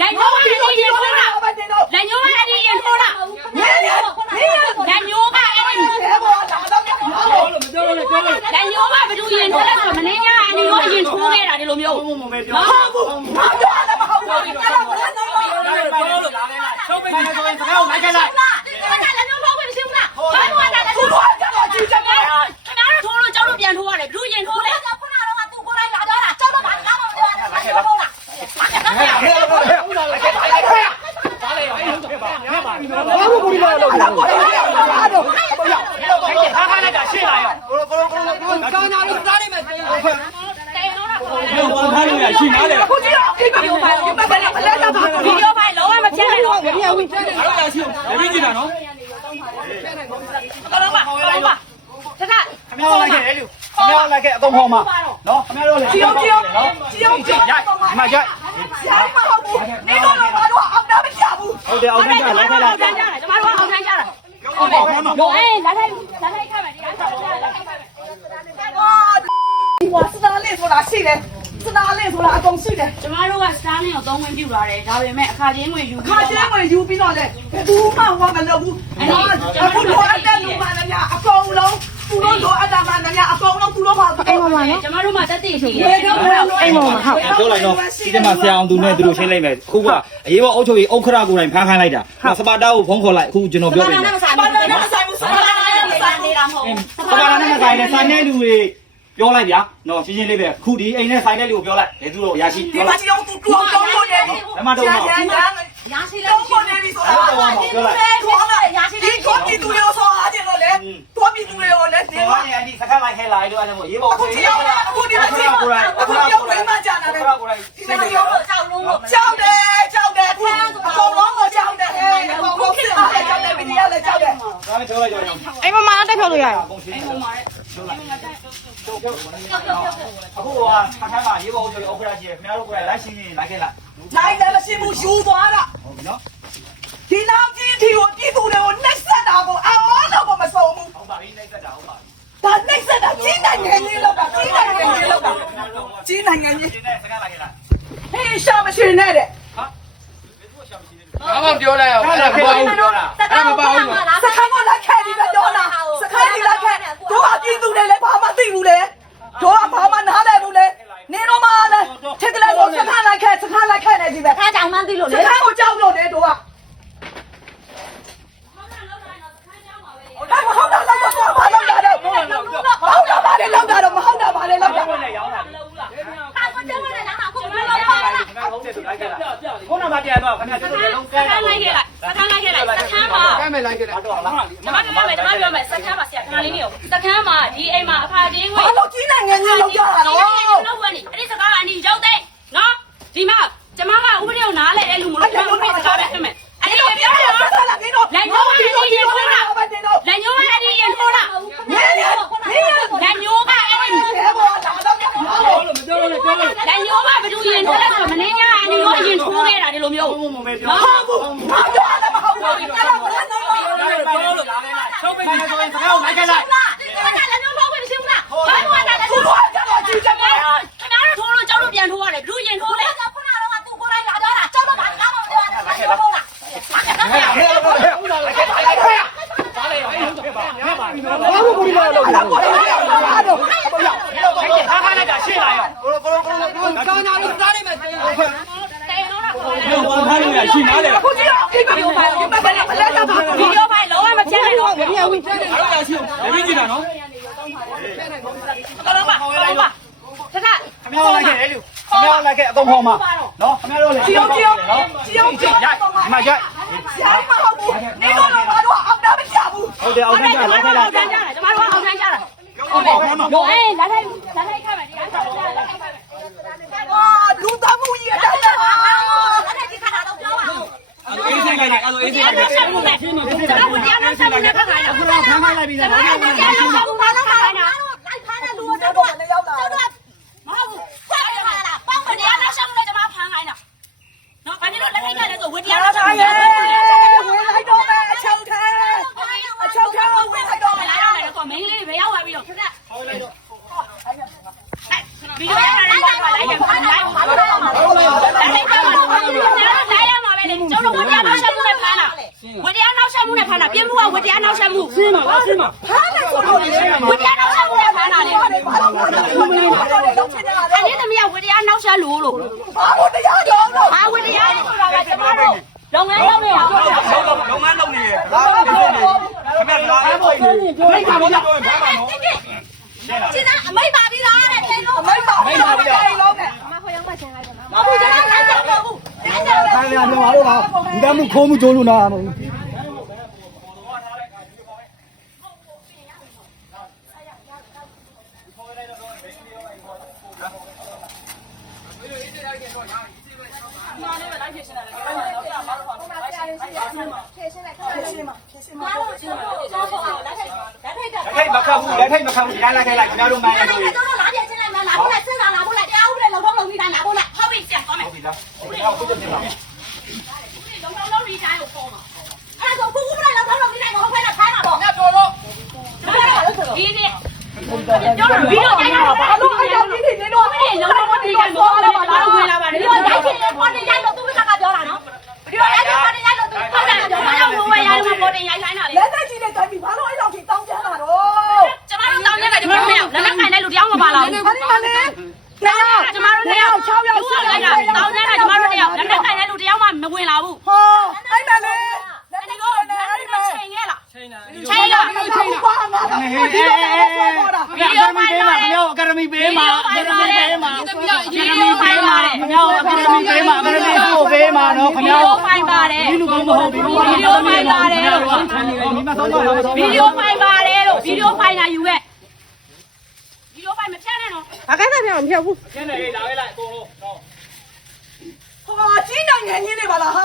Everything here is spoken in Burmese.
လက်ညိုးကလည်းရင်ထိုးတာလက်ညိုးကလည်းရင်ထိုးတာလက်ညိုးကအဲ့ဒီလက်ညိုးကဘယ်သူရင်ထိုးလဲဆိုတော့မင်းညာအနီရောရင်ထိုးခဲ့တာဒီလိုမျိုးနော်ရှုံးပေးနေဆိုရင်စကားကိုလိုက်ခဲ့လိုက်လက်ညိုးထိုးခွင့်မရှိဘူးလားဘာလို့လဲလက်ညိုးထိုးကြတော့ကြည့်ကြပါခင်ဗျားတို့ထိုးလို့ကြောက်လို့ပြန်ထိုးရတယ်ဘယ်သူရင်ထိုးလဲ ထားခိုင်းလိုက်တာရှင်းလာရောကိုကိုကိုကိုကောင်းနာလို့စားနေမယ်တဲတော့တာခေါ်တယ်ဘယ်လိုထားလို့ရရှင်းနားလေဗီဒီယိုဖိုင်လုံးဝမဖြတ်နိုင်တော့ဘူးပြန်ဝင်ပြန်အားလုံးရရှင်းရပြီးကြည့်တာနော်ကလုံးပါကလုံးပါထထခင်ဗျားလိုက်ခဲ့လေလူခင်ဗျားလိုက်ခဲ့အကုန်ဟောမှာ နော်ခင်ဗျားတို့လေကြီးအောင်ကြီးအောင်ကြီးအောင်ကြီးရိုက်ဒီမှာရိုက်ရိုက်မဟုတ်ဘူးနေတော့တော့ဘာလို့အောင်တာမချဘူးဟုတ်တယ်အောင်တာချလိုက်လိုက်ကျမတို့ကအောင်တာချတာဟုတ်တယ်ရောအေးလာလိုက်လာလိုက်ခါမယ်ဒီအောင်တာချလိုက်ပါမယ်ဘာစတားလေးဆိုတာရှိတယ်စတားလေးဆိုတာအကုန်ရှိတယ်ကျမတို့ကစတားလေးကိုသုံးဝင်ပြူလာတယ်ဒါပေမဲ့အခါချင်းဝင်ယူအခါချင်းဝင်ယူပြီးတော့လေဘယ်သူမှဝါမလုပ်ဘူးအဲ့ဒါအခုလိုအပ်တဲ့လူပါလားအကုန်လုံး သူတို့လိုအပ်တာမှန်တယ်အကုန်လုံးသူတို့ပါအိမ်မမနော်ကျမတို့မှတက်တည်ရှိတယ်အိမ်မမဟုတ်ပြောလိုက်တော့ဒီတမဆရာအောင်သူနဲ့သူတို့ရှင်းလိုက်မယ်အခုကအရေးပေါ်အုပ်ချုပ်ရေးဥက္ခရကိုယ်တိုင်ဖမ်းခိုင်းလိုက်တာစပါတာကိုဖုန်းခေါ်လိုက်အခုကျွန်တော်ပြောပြတယ်စပါတာနဲ့မဆိုင်ဘူးစပါတာနဲ့မဆိုင်နေတာမဟုတ်စပါတာနဲ့မဆိုင်နဲ့ဆိုင်တဲ့လူတွေပြောလိုက်ဗျာနော်ရှင်းရှင်းလေးပဲခုဒီအိမ်နဲ့ဆိုင်တဲ့လူကိုပြောလိုက်ဘယ်သူတော့ရရှိဒီမှာရှိတော့သူတော့တော့တော့နေဘယ်မှာတော့ရရှိလဲတော့နေပြီဆိုတာပြောလိုက် လိုက်ခဲလိုက်လို့အဲ့ဒါမို့ရေးပေါ်အခုတရားဝင်အခုဒီမှာကြည့်အခုရုပ်ဝိမ်းမကြတာလေဥက္ခရာကိုယ်တိုင်ဒီမှာရုပ်ကြောက်လုံးကြောက်တယ်ကြောက်တယ်အကုန်လုံးကိုကြောက်တယ်ဟဲ့အကုန်လုံးဖြစ်လာတယ်ကြောက်တယ်ဗီဒီယိုလည်းကြောက်တယ်ဒါနဲ့ပြောလိုက်ကြအောင်အိမ်မမတက်ဖြုတ်လို့ရရအကုန်ရှင်းတယ်အခုကခါခါကရေးပေါ်အုပ်ချုပ်ရေးဥက္ခရာကြီးခင်ဗျားတို့ကိုယ်တိုင်လိုက်ရှင်းရင်လိုက်ခဲ့လိုက်နိုင်လည်းမရှိဘူးယူသွားတာဟုတ်ပြီနော်ဒီနောက်ကြီးဒီကိုပြည်သူတွေကိုနှိပ်စက်တာကိုအော်တော့ကိုမစုံဘူး ဟုတ်ပါပြီနှိမ့်သက်တာဟုတ်ပါပြီ ဒါနှိပ်စက်တာကြီး နိုင်ငံကြီးလောက်တာကြီးနိုင်ငံကြီးလောက်တာကြီးနိုင်ငံကြီးရှင်းတဲ့စခန်းလိုက်ခဲ့လိုက်ဟေးရှာမရှိနဲ့တဲ့ဘာမှပြောလိုက်အောင်အဲ့ဒါမပေါ့ဘူးပြောတာအဲ့ဒါမပေါ့ဘူးစခန်းကလက်ခဲဒီပဲပြောတာစခန်းဒီလက်ခဲတို့အပြည်သူတွေလည်းဘာမှသိဘူးလေတို့ကဘာမှနားလည်ဘူးလေနေတော့မှလည်းထက်ကလေးကိုစခန်းလိုက်ခဲစခန်းလိုက်ခဲနေဒီပဲ ခါကြောင်မှန်းသိလို့ စ လေ ခန်းကိုကြောက်လို့လေတို့ကအဲ့မဟုတ်တာလောက်တော့ဘာလောက်တာတော့မဟုတ်တာဘာလဲလောက်တာတော့မဟုတ်တာဘာလဲလောက်တာ ဘယ်နဲ့ရောင်းတာလဲ ဟာကိုတဲဝင်နေတာအခုဘယ်လို ခင်ဗျားဟုတ်တယ်ဆိုလိုက်ခဲ့လိုက်ခုနကပြန်တော့ခင်ဗျားတို့လည်းလုံး စကဲခန်းလိုက်ခဲ့လိုက်စခန်းလိုက်ခဲ့လိုက်စခန်းမှာကဲမယ်လိုက်ကြတယ်တော့လားကျမပြောမယ်ကျမပြောမယ်စခန်းမှာဆရာခဏလေးနေကိုစခန်းမှာဒီအိမ်မှာအခါချင်းဝင်ဘာလို့ကြီးနိုင်ငံကြီးလောက်တာတော့လောက်ဝင်နေအဲ့ဒီစကားကအနီရောက်တဲ့နော်ဒီမှာကျမကဥပဒေကိုနားလဲတဲ့လူမလို့ကျမဥပဒေစကားပဲဖြစ်မယ်အဲ့ဒီလိုပြောတယ်နော်လက်ညိုးကလည်းရင်ထိုးတာလက်ညိုးကလည်းရင်ထိုးတာလက်ညိုးကအဲ့ဒီလက်ညိုးကဘယ်သူရင်ထိုးလဲဆိုတော့မင်းညာအနီရောရင်ထိုး ခဲ့တာဒီလိုမျိုးဘုံဘုံပဲပြောနော်ရှုံးပေးနေဆိုရင်စကားကိုလိုက်ခဲ့လိုက်လက်ညိုးထိုးခွင့်မရှိဘူးလားဘာလို့လဲလက်ညိုးထိုးခင်ဗျားတို့ထိုးလို့ကြောက်လို့ပြန်ထိုးရတယ်ဘယ်သူရင်ထိုးလဲဘာလို့ကိုဒီမှာလောက်လဲထားခိုင်းလိုက်တာရှင်းလာရောကိုကိုကိုကို ကောင်းနာလို့စားနေမယ်တဲတော့တာခေါ်တယ်ဘယ်လိုထားလို့ရရှင်းနားလေဗီဒီယိုဖိုင်လုံးဝမဖြတ်နိုင်တော့ဘူးပြန်ဝင်ပြန်အားလုံးရရှင်းရပြီးကြည့်တာနော်ကလုံးပါကလုံးပါထထခင်ဗျားလိုက်ခဲ့လေလူခင်ဗျားလိုက်ခဲ့အကုန်ဟောမှာနော်ခင်ဗျားတို့လည်းကြည့်အောင်ကြည့်အောင်နော်ကြည့်အောင်ကြည့်ရိုက်ဒီမှာရိုက်ဟုတ်တယ်အောင်ကြလိုက်ခဲ့လိုက်အောင်တိုင်းကြတယ်ကျမတို့အောင်တိုင်းကြတာဟုတ်တယ်ရောအေးလာထိုင်လာထိုင်ခါမယ်ဒီအားဆောင်ကြလာထိုင်ခါမယ် အေးစိတ်လိုက်တယ်အဲ့လိုအေးစိတ် တရား လိုက်တယ် နဲ့ဆက်မှုနဲ့ကျွန်တော်တရားနဲ့ဆက်မှုနဲ့ခါခိုင်းတာ အခုတော့ဖမ်းခိုင်းလိုက်ပြီ ကျွန် လား တော်ကတရားနဲ့ဆက်မှုနဲ့ခါခိုင်းတာမဟုတ်ဘူးဆက်ရမှာလားပေါင်းတရားနဲ့ဆက်မှုနဲ့ကျွန်တော်ဖမ်းခိုင်းတာနော်ဘာဖြစ်လို့လက်ထိုင်ကြလဲဆိုဝတရားနဲ့ဆက်မှုနဲ့လာရမယ်တော့မင်းလေးတွေဘယ်ရောက်သွားပြီးတော့ခက်ခက်ဗီဒီယိုရိုက်တာလိုက်ပါလိုက်တယ်လိုက်ပါလိုက်ပါလိုက်ပါ တရားနောက်ဆက်မှုစီးမှာစီးမှာဖမ်းတယ်ဆိုလို့လေဝတရားနောက်ဆက်မှုလည်းဖမ်းတာလေဘာလို့ဘာလို့ဘာလို့လုံးချင်နေတာလဲအဲ့ဒီသမီးကဝတရားနောက်ဆက်လို့လို့ဘာလို့တရားကြောင်းတော့ဘာဝတရားလဲဆိုတာကကျမတို့လုပ်ငန်းလုပ်နေတာပြောတာလုံးငန်းလုံးနေရဘာလို့ဖြစ်နေခင်ဗျာလာအဲ့ပေါ်မိတ်ကဘာလို့ဖမ်းမှာနော်ကျင်းအမိတ်ပါပြီးလားတဲ့ထဲလို့အမိတ်ပါအမိတ်ပါပြီးတော့လုံးနဲ့မဟုတ်ကျွန်တော်လမ်းကြောင်းမဟုတ်ဘူးလမ်းကြောင်းခိုင်းရပြန်ပါလို့လားဒီကမှုခိုးမှုကြိုးလို့နာမဟုတ် 妈那边来贴心来了，给我们老大妈的话，来贴心，来贴心嘛，贴心来，贴心嘛，贴心嘛，贴心嘛，招呼啊，来贴，来贴的，来贴，没看护，来贴没看护，来来来来，你要弄买的。你都是拿贴心来嘛，拿过来，身上拿过来，家务的老公老女的拿过来，好危险，哥们。好危险，我们要不就行了。老公老女的有包嘛？哎，我姑姑的老公老女的，我快点拍嘛不？那多咯。弟弟。ပြောတာဗီဒီယိုကြိုက်တာဘာလို့အဲ့ဒါဒီနေ့နေတော့မင်းရောင်းတော့ဒီကဘောလာပါတော့ဝင်လာ 你要赶紧把 mà 签都 ဖိုင်ပါတယ်ဒီလိုမဟုတ်ဘူးဗီဒီယိုဖိုင်ပါတယ်လို့ဗီဒီယိုဖိုင်ပါတယ်လို့ဗီဒီယိုဖိုင်လာယူခဲ့ဗီဒီယိုဖိုင်မဖြတ်နဲ့နော်အကဲစားပြန်မဖြတ်ဘူးဖြတ်နေလေလာခဲ့လိုက်အကုန်လုံးဟောချင်းနိုင်ငံကြီးတွေပါလားဟာ